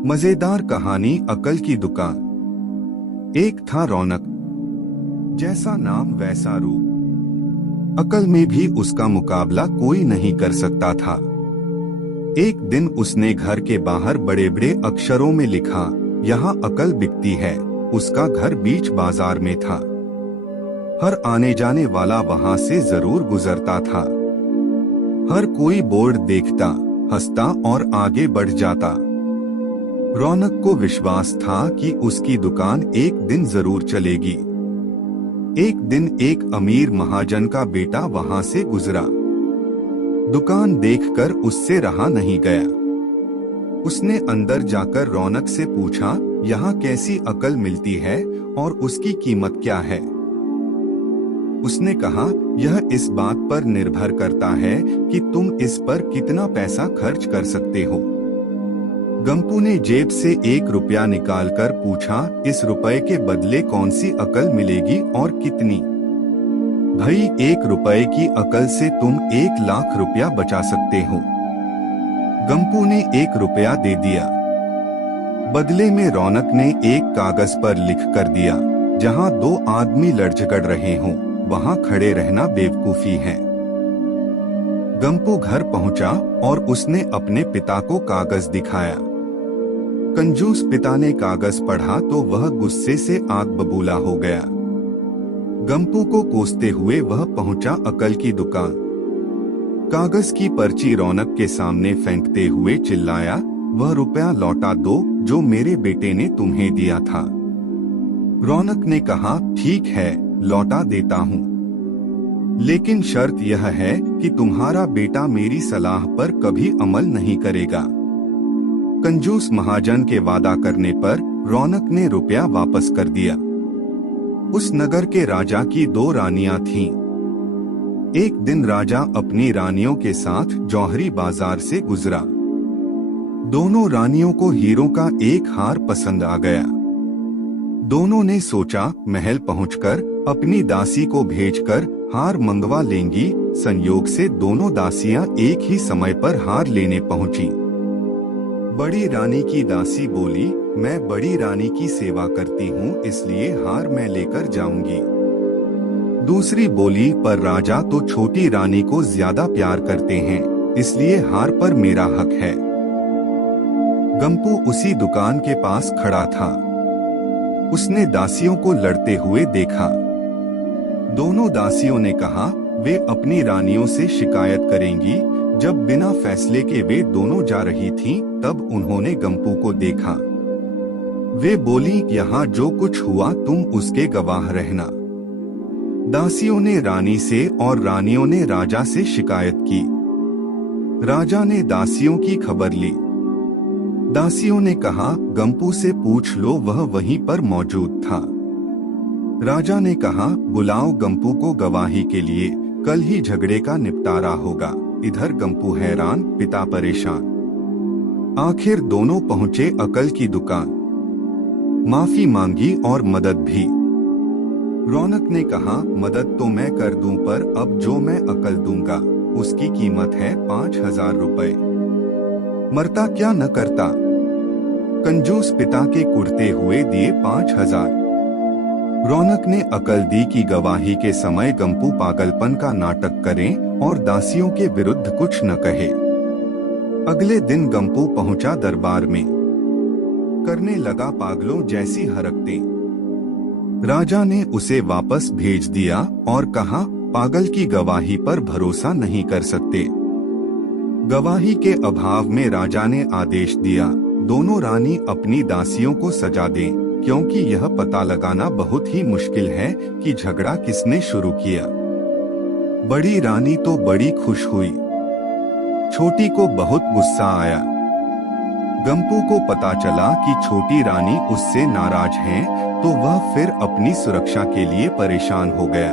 मजेदार कहानी अकल की दुकान। एक था रौनक, जैसा नाम वैसा रूप। अकल में भी उसका मुकाबला कोई नहीं कर सकता था। एक दिन उसने घर के बाहर बड़े बड़े अक्षरों में लिखा, यहाँ अकल बिकती है। उसका घर बीच बाजार में था। हर आने जाने वाला वहां से जरूर गुजरता था। हर कोई बोर्ड देखता, हंसता और आगे बढ़ जाता। रौनक को विश्वास था कि उसकी दुकान एक दिन जरूर चलेगी। एक दिन एक अमीर महाजन का बेटा वहां से गुजरा। दुकान देखकर उससे रहा नहीं गया। उसने अंदर जाकर रौनक से पूछा, यहाँ कैसी अकल मिलती है और उसकी कीमत क्या है? उसने कहा, यह इस बात पर निर्भर करता है कि तुम इस पर कितना पैसा खर्च कर सकते हो। गंपू ने जेब से 1 रुपया निकालकर पूछा, इस रुपए के बदले कौन सी अकल मिलेगी और कितनी? भाई, 1 रुपए की अकल से तुम 1 लाख रुपया बचा सकते हो। गंपू ने 1 रुपया दे दिया। बदले में रौनक ने एक कागज पर लिख कर दिया, जहां 2 आदमी लड़ झगड़ रहे हों, वहां खड़े रहना बेवकूफी है। गंपू घर पहुंचा और उसने अपने पिता को कागज दिखाया। कंजूस पिता ने कागज पढ़ा तो वह गुस्से से आग बबूला हो गया। गंपू को कोसते हुए वह पहुंचा अकल की दुकान। कागज की पर्ची रौनक के सामने फेंकते हुए चिल्लाया, वह रुपया लौटा दो जो मेरे बेटे ने तुम्हें दिया था। रौनक ने कहा, ठीक है, लौटा देता हूँ, लेकिन शर्त यह है कि तुम्हारा बेटा मेरी सलाह पर कभी अमल नहीं करेगा। कंजूस महाजन के वादा करने पर रौनक ने रुपया वापस कर दिया। उस नगर के राजा की 2 रानियां थीं। एक दिन राजा अपनी रानियों के साथ जौहरी बाजार से गुजरा। दोनों रानियों को हीरों का एक हार पसंद आ गया। दोनों ने सोचा, महल पहुंचकर अपनी दासी को भेजकर हार मंगवा लेंगी। संयोग से दोनों दासियां एक ही समय पर हार लेने पहुंची। बड़ी रानी की दासी बोली, मैं बड़ी रानी की सेवा करती हूँ, इसलिए हार मैं लेकर जाऊंगी। दूसरी बोली, पर राजा तो छोटी रानी को ज्यादा प्यार करते हैं, इसलिए हार पर मेरा हक है। गंपू उसी दुकान के पास खड़ा था। उसने दासियों को लड़ते हुए देखा। दोनों दासियों ने कहा, वे अपनी रानियों से शिकायत करेंगी। जब बिना फैसले के वे दोनों जा रही थीं, तब उन्होंने गंपू को देखा। वे बोली, यहाँ जो कुछ हुआ तुम उसके गवाह रहना। दासियों ने रानी से और रानियों ने राजा से शिकायत की। राजा ने दासियों की खबर ली। दासियों ने कहा, गंपू से पूछ लो, वह वहीं पर मौजूद था। राजा ने कहा, बुलाओ गंपू को गवाही के लिए, कल ही झगड़े का निपटारा होगा। इधर गंपू हैरान, पिता परेशान। आखिर दोनों पहुंचे अकल की दुकान। माफी मांगी और मदद भी। रौनक ने कहा, मदद तो मैं कर दूं, पर अब जो मैं अकल दूंगा उसकी कीमत है 5000 रुपए। मरता क्या न करता। कंजूस पिता के कुढ़ते हुए दिए 5000। रौनक ने अकल दी कि गवाही के समय गंपू पागलपन का नाटक करें और दासियों के विरुद्ध कुछ न कहे। अगले दिन गंपू पहुंचा दरबार में। करने लगा पागलों जैसी हरकतें। राजा ने उसे वापस भेज दिया और कहा, पागल की गवाही पर भरोसा नहीं कर सकते। गवाही के अभाव में राजा ने आदेश दिया, दोनों रानी अपनी दासियों को सजा दें, क्योंकि यह पता लगाना बहुत ही मुश्किल है कि झगड़ा किसने शुरू किया। बड़ी रानी तो बड़ी खुश हुई। छोटी को बहुत गुस्सा आया। गंपू को पता चला कि छोटी रानी उससे नाराज हैं, तो वह फिर अपनी सुरक्षा के लिए परेशान हो गया।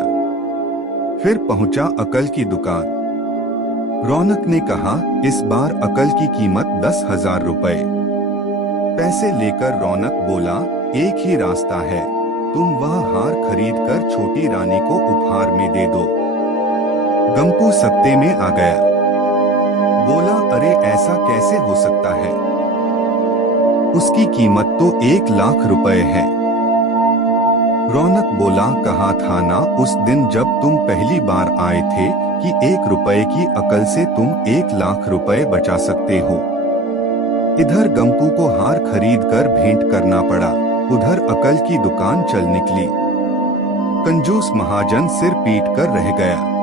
फिर पहुंचा अकल की दुकान। रौनक ने कहा, इस बार अकल की कीमत 10,000 रुपए। पैसे लेकर रौनक बोला, एक ही रास्ता है, तुम वह हार खरीदकर छोटी रानी को उपहार में दे दो। गंपू सकते में आ गया। बोला, अरे ऐसा कैसे हो सकता है? उसकी कीमत तो 1 लाख रुपए है। रौनक बोला, कहा था ना उस दिन जब तुम पहली बार आए थे कि 1 रुपए की अकल से तुम 1 लाख रुपए बचा सकते हो। इधर गंपू को हार खरीद कर भेंट करना पड़ा, उधर अकल की दुकान चल निकली। कंजूस महाजन सिर पीट कर रह गया।